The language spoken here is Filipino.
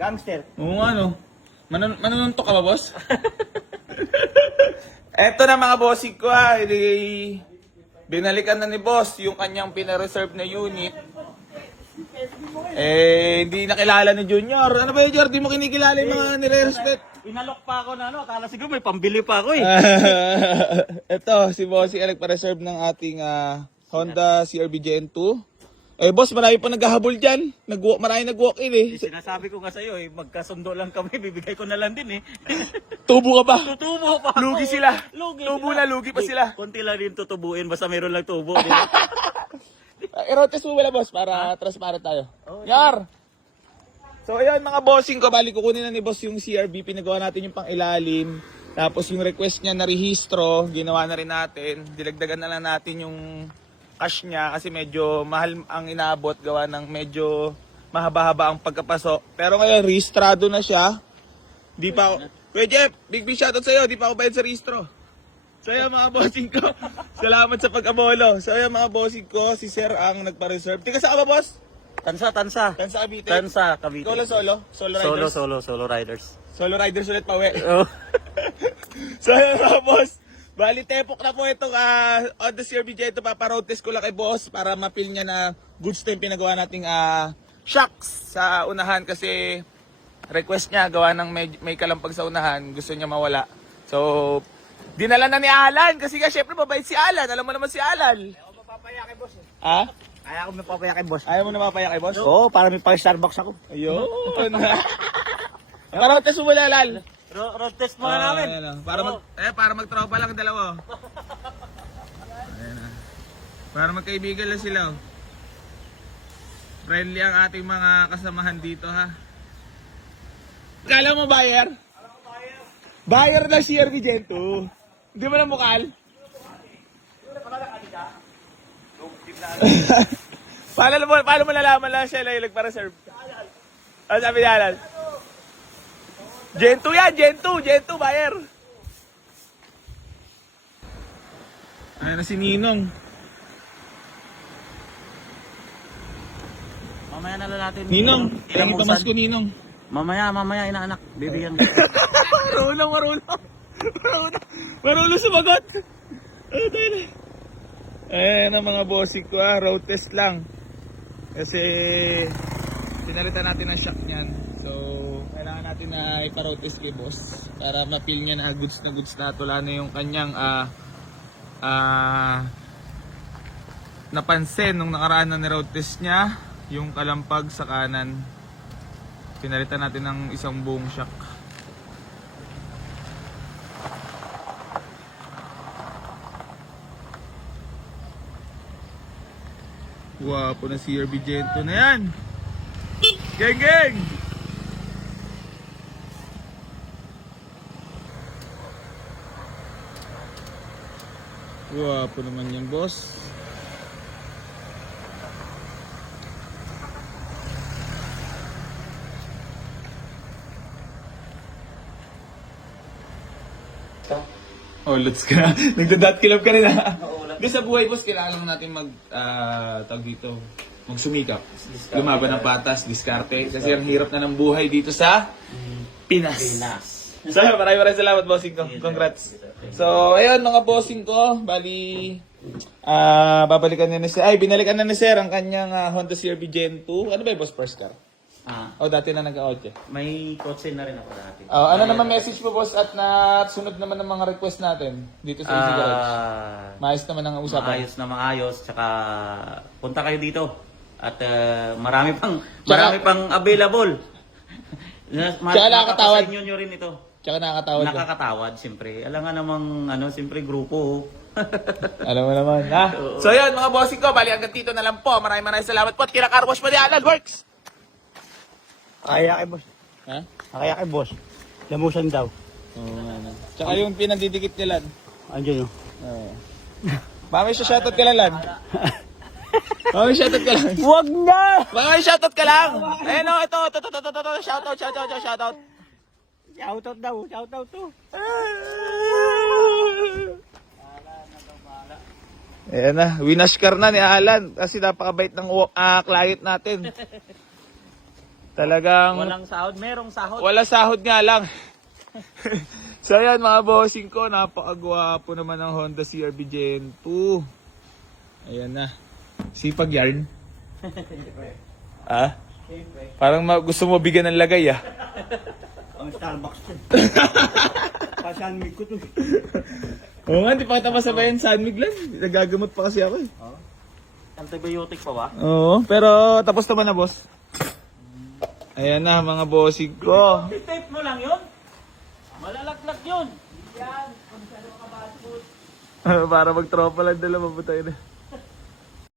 Gangster. Oo nga, no. Manununtok ka ba, boss? Eto na mga bossing ko ha. Binalikan na ni boss yung kanyang pinareserve na unit. Hindi nakilala ni Junior. Ano ba yun, Junior? Di mo kinikilala yung mga nire-respect. Inalok pa ako na ano, akala siguro may pambili pa ako eh. Ito, si bossing ang nagpa-reserve ng ating Honda CR-V Gen 2. Boss, marami pa naghahabol dyan. Marami nag-walk-in eh. Sinasabi ko nga sa'yo eh, magkasundo lang kami, bibigay ko na lang din eh. Tubo ka ba? Tutubo pa ako. Lugi sila. Lugi Tubo sila. na, lugi pa sila. Konti lang din tutubuin, basta meron lang tubo. Di ba? I-road mo wala, boss, para transparent tayo. Oh, Yar! So, ayun, mga bossing ko, bali kukunin na ni boss yung CRV, pinagawa natin yung pang-ilalim. Tapos yung request niya na rehistro, ginawa na rin natin. Dilagdagan na lang natin yung cash niya kasi medyo mahal ang inaabot, gawa ng medyo mahaba-haba ang pagkapasok. Pero ngayon, rehistrado na siya. Di pa ako... Kuya Jeff, big shoutout sa'yo, di pa ako bayad sa rehistro. So ayun mga bossing ko, salamat sa pag-abolo. So ayun mga bossing ko, si Sir ang nagpa-reserve. Tika saan ka ba, boss? Tansa. Tansa Cavite? Tansa, Cavite. Ikaw lang solo? Solo riders? Solo riders. Solo riders ulit pa, we. Oh. So ayun mga boss, bali tepok na po itong Honda CR-V Gen 2. Papa-road test ko lang kay boss para mapil niya na goods to yung pinagawa nating shocks sa unahan kasi request niya gawa ng may kalampag sa unahan, gusto niya mawala. So dinala na ni Alan kasi nga syempre mabait si Alan, alam mo naman si Alan. Ayaw ko mapapaya kay boss eh. Ha? Ayaw ko mapapaya kay boss. Ayaw mo na mapaya kay boss? Oo, para may pang-Starbucks ako. Ayun. Para test mo wala, Lal. Road test muna namin. Para magtropa lang dalawa. Ayan na. Para magkaibigan lang sila. Oh. Friendly ang ating mga kasamahan dito, ha. Kala mo buyer? Buyer na CR-V Gen 2. Hindi mo na mukal? Paano mo nalaman lang siya lang nagpa-reserve? Ano sabi niya, Alan? Gen 2 yan, Gen 2 buyer. Ayan na si Ninong. Mamaya na lang natin. Ninong, ilang ilang pamas ko, Ninong. Mamaya, inaanak. Bibigyan ko. Marunong sumagot. Ayan ang mga bossing ko, road test lang. Kasi pinalitan natin ang shock niyan. So kailangan natin na ipa-road test kay boss para mapil niya na goods na tula na yung kanyang napansin nung nakaraan na ni-road test niya, yung kalampag sa kanan. Pinalitan natin ng isang buong shock. Wapo na CR-V Gen 2 na yan. Geng! Wapo naman yan, boss. Oh, let's ka. Nagda-dot kilab ka rin ha. Hindi sa buhay, boss, kailangan lang natin tawag dito, magsumikap. Lumaban ng patas, diskarte. Kasi ang hirap na ng buhay dito sa Pinas. So, maraming salamat, bossing ko. Congrats. So, ayun mga bossing ko. Bali, babalikan na ni Sir. Ay, binalikan na ni Sir ang kanyang Honda CR-V Gen 2. Ano ba yung boss first car? Dati na nag-auto. May kotse na rin ako dati. Ano naman message mo, boss, at nasunod naman ng mga request natin dito sa Easy Garage? Maayos naman ang usapan. Maayos. Tsaka punta kayo dito. At marami pang available. Tsaka nakakatawad. Sa inyo nyo rin ito. Tsaka nakakatawad. Nakakatawad, siyempre. Alam nga namang, siyempre grupo. Alam mo naman, ha? So yun, mga bossing ko, bali hanggang dito na lang po. Maraming salamat po. At kina-car wash mo di Alan, works! Kaya kay boss. Ha? Kaya kay boss. Lamusan daw. Oo, tsaka yung pinagdidikit nila. Andiyan yun. Mami, shoutout ka lang, Lan. Mami, shoutout ka lang. Wag na! Mami, shoutout ka lang. Ayun o, ito. Shoutout. Shoutout daw. Shoutout to. Ayan na, winashkar na ni Alan kasi napakabait ng client natin. Talagang Walang sahod, merong sahod. wala sahod nga lang. So ayan mga bossing ko, napakagwapo naman ng Honda CR-V Gen 2. Ayan na. Sipag yarn. Ah? Parang gusto mo bigyan ng lagay ah. Ang Starbucks din. Pasanmig ko to. Oo nga, di pa kita masabayan Sanmig lang. Nagagamot pa kasi ako eh. Antibiotic pa ba? Oo, pero tapos naman na boss. Ayan na mga bossing ko. Tape mo lang yun. Malalaglag yun. Yan. Kung saan ka basbot. Para mag-tropa lang dala, mabutay na.